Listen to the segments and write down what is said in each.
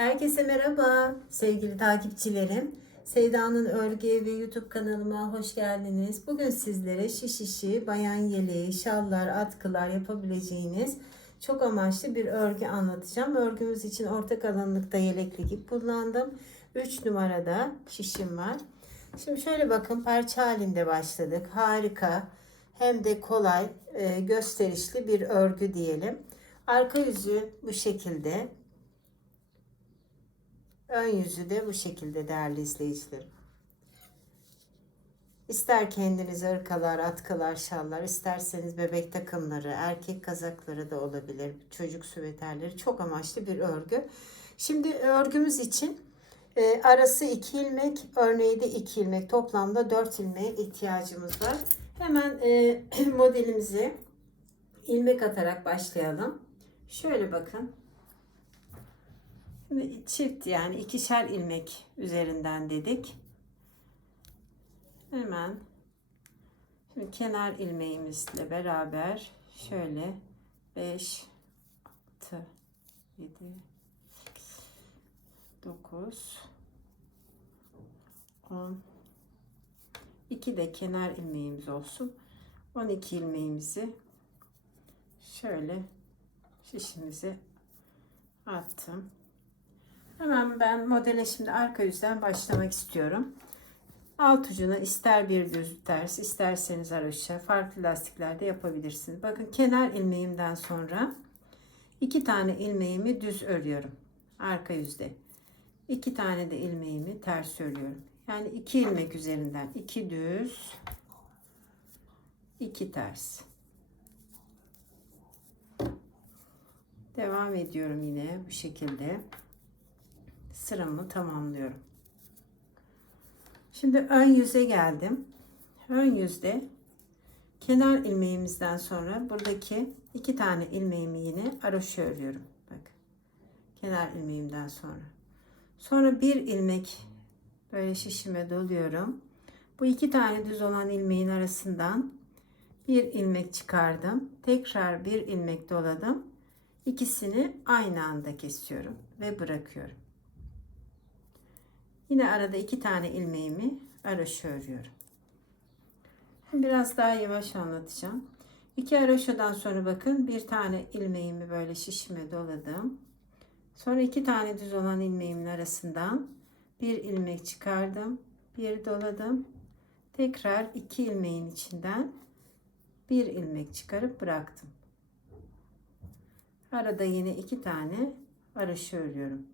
Herkese merhaba sevgili takipçilerim. Sevda'nın Örgü ve YouTube kanalıma hoş geldiniz. Bugün sizlere şiş işi, bayan yeleği, şallar, atkılar yapabileceğiniz çok amaçlı bir örgü anlatacağım. Örgümüz için orta kalınlıkta yelekli ip kullandım. 3 numarada şişim var. Şimdi şöyle bakın parça halinde başladık. Harika hem de kolay e, gösterişli bir örgü diyelim. Arka yüzü bu şekilde. Ön yüzü de bu şekilde değerli izleyicilerim. İster kendiniz ırkalar, atkalar, şallar, isterseniz bebek takımları, erkek kazakları da olabilir. Çocuk süveterleri çok amaçlı bir örgü. Şimdi örgümüz için e, arası 2 ilmek, örneği de 2 ilmek. Toplamda 4 ilmeğe ihtiyacımız var. Hemen e, modelimize ilmek atarak başlayalım. Şöyle bakın. Şimdi çift yani ikişer ilmek üzerinden dedik. Hemen şimdi kenar ilmeğimizle beraber şöyle 5 6 7 9 10 2 de kenar ilmeğimiz olsun. 12 ilmeğimizi şöyle şişimize attım. Hemen ben modele şimdi arka yüzden başlamak istiyorum. Alt ucuna ister bir düz ters isterseniz haroşa farklı lastiklerde yapabilirsiniz. Bakın kenar ilmeğimden sonra iki tane ilmeğimi düz örüyorum. Arka yüzde. iki tane de ilmeğimi ters örüyorum. Yani iki ilmek üzerinden iki düz iki ters. Devam ediyorum yine bu şekilde sıramı tamamlıyorum. Şimdi ön yüze geldim. Ön yüzde kenar ilmeğimizden sonra buradaki iki tane ilmeğimi yine aroşa örüyorum. Bak. Kenar ilmeğimden sonra. Sonra bir ilmek böyle şişime doluyorum. Bu iki tane düz olan ilmeğin arasından bir ilmek çıkardım. Tekrar bir ilmek doladım. İkisini aynı anda kesiyorum ve bırakıyorum. Yine arada iki tane ilmeğimi araşa örüyorum. Biraz daha yavaş anlatacağım. İki araşadan sonra bakın bir tane ilmeğimi böyle şişime doladım. Sonra iki tane düz olan ilmeğimin arasından bir ilmek çıkardım. Bir doladım. Tekrar iki ilmeğin içinden bir ilmek çıkarıp bıraktım. Arada yine iki tane araşı örüyorum.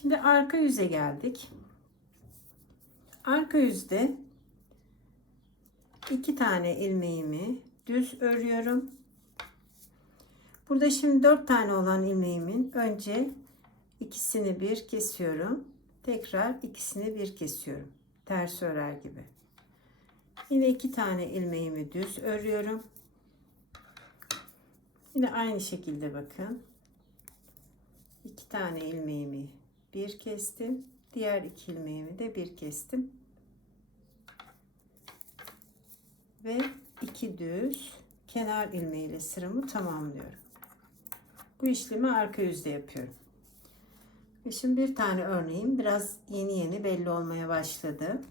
Şimdi arka yüze geldik. Arka yüzde iki tane ilmeğimi düz örüyorum. Burada şimdi dört tane olan ilmeğimin önce ikisini bir kesiyorum. Tekrar ikisini bir kesiyorum. Ters örer gibi. Yine iki tane ilmeğimi düz örüyorum. Yine aynı şekilde bakın. iki tane ilmeğimi bir kestim. Diğer iki ilmeğimi de bir kestim. Ve iki düz kenar ilmeğiyle sıramı tamamlıyorum. Bu işlemi arka yüzde yapıyorum. Ve şimdi bir tane örneğim biraz yeni yeni belli olmaya başladı.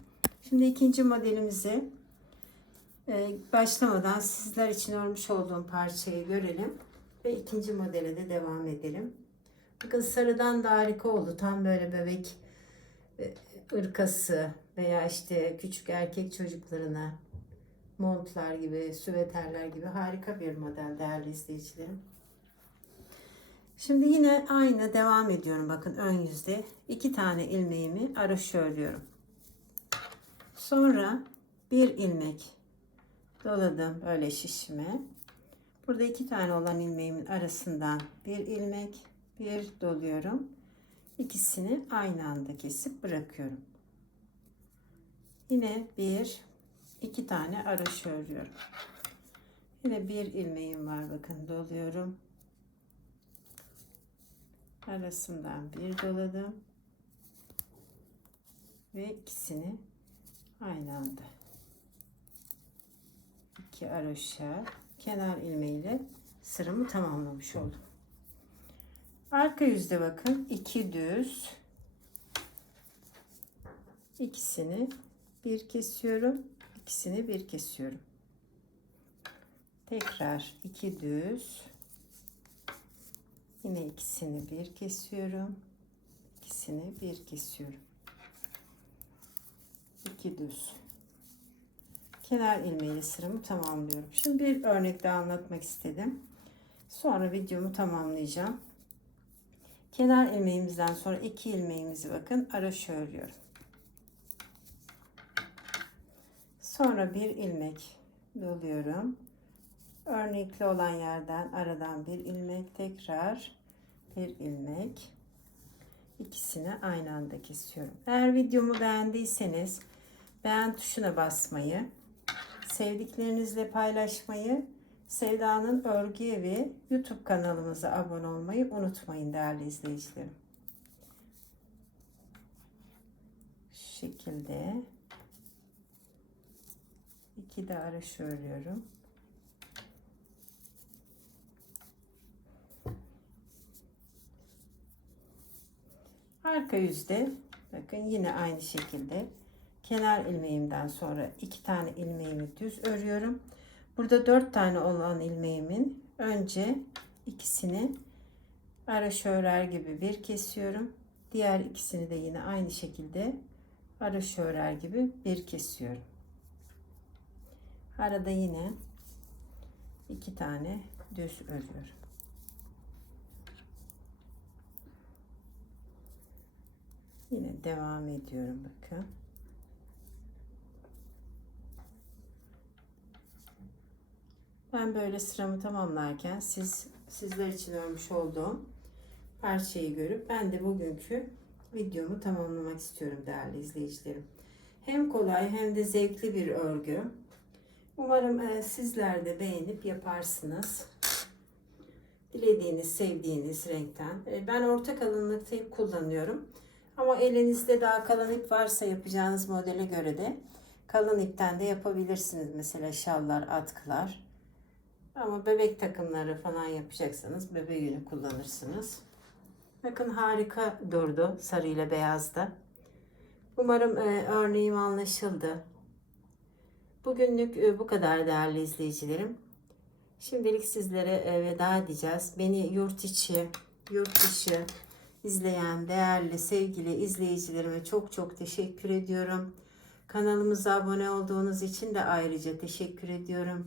Şimdi ikinci modelimizi e, başlamadan sizler için örmüş olduğum parçayı görelim. Ve ikinci modele de devam edelim. Bakın sarıdan da harika oldu. Tam böyle bebek e, ırkası veya işte küçük erkek çocuklarına montlar gibi, süveterler gibi harika bir model değerli izleyicilerim. Şimdi yine aynı devam ediyorum. Bakın ön yüzde iki tane ilmeğimi araşı örüyorum. Sonra bir ilmek doladım böyle şişime. Burada iki tane olan ilmeğimin arasından bir ilmek bir doluyorum. İkisini aynı anda kesip bırakıyorum. Yine bir iki tane araşı örüyorum. Yine bir ilmeğim var bakın doluyorum. Arasından bir doladım. Ve ikisini aynı anda 2 aroşa kenar ilmeğiyle sıramı tamamlamış oldum. Arka yüzde bakın. 2 düz. İkisini bir kesiyorum. İkisini bir kesiyorum. Tekrar 2 düz. Yine ikisini bir kesiyorum. İkisini bir kesiyorum. 2 düz. Kenar ilmeğiyle sıramı tamamlıyorum. Şimdi bir örnek daha anlatmak istedim. Sonra videomu tamamlayacağım. Kenar ilmeğimizden sonra iki ilmeğimizi bakın araş örüyorum. Sonra bir ilmek doluyorum. Örnekli olan yerden aradan bir ilmek tekrar bir ilmek ikisini aynı anda kesiyorum. Eğer videomu beğendiyseniz beğen tuşuna basmayı, sevdiklerinizle paylaşmayı, Sevda'nın Örgü Evi YouTube kanalımıza abone olmayı unutmayın değerli izleyicilerim. Şu şekilde iki de araş örüyorum. Arka yüzde bakın yine aynı şekilde kenar ilmeğimden sonra iki tane ilmeğimi düz örüyorum. Burada dört tane olan ilmeğimin önce ikisini araş örer gibi bir kesiyorum. Diğer ikisini de yine aynı şekilde araş örer gibi bir kesiyorum. Arada yine iki tane düz örüyorum. Yine devam ediyorum bakın. Ben böyle sıramı tamamlarken siz sizler için örmüş olduğum parçayı görüp ben de bugünkü videomu tamamlamak istiyorum değerli izleyicilerim. Hem kolay hem de zevkli bir örgü. Umarım e, sizler de beğenip yaparsınız. Dilediğiniz, sevdiğiniz renkten. E, ben orta kalınlıkta ip kullanıyorum. Ama elinizde daha kalın ip varsa yapacağınız modele göre de kalın ipten de yapabilirsiniz. Mesela şallar, atkılar. Ama bebek takımları falan yapacaksanız bebe yünü kullanırsınız. Bakın harika durdu sarı ile beyazda. Umarım e, örneğim anlaşıldı. Bugünlük e, bu kadar değerli izleyicilerim. Şimdilik sizlere e, veda edeceğiz. Beni yurt içi, yurt dışı izleyen değerli sevgili izleyicilerime çok çok teşekkür ediyorum. Kanalımıza abone olduğunuz için de ayrıca teşekkür ediyorum.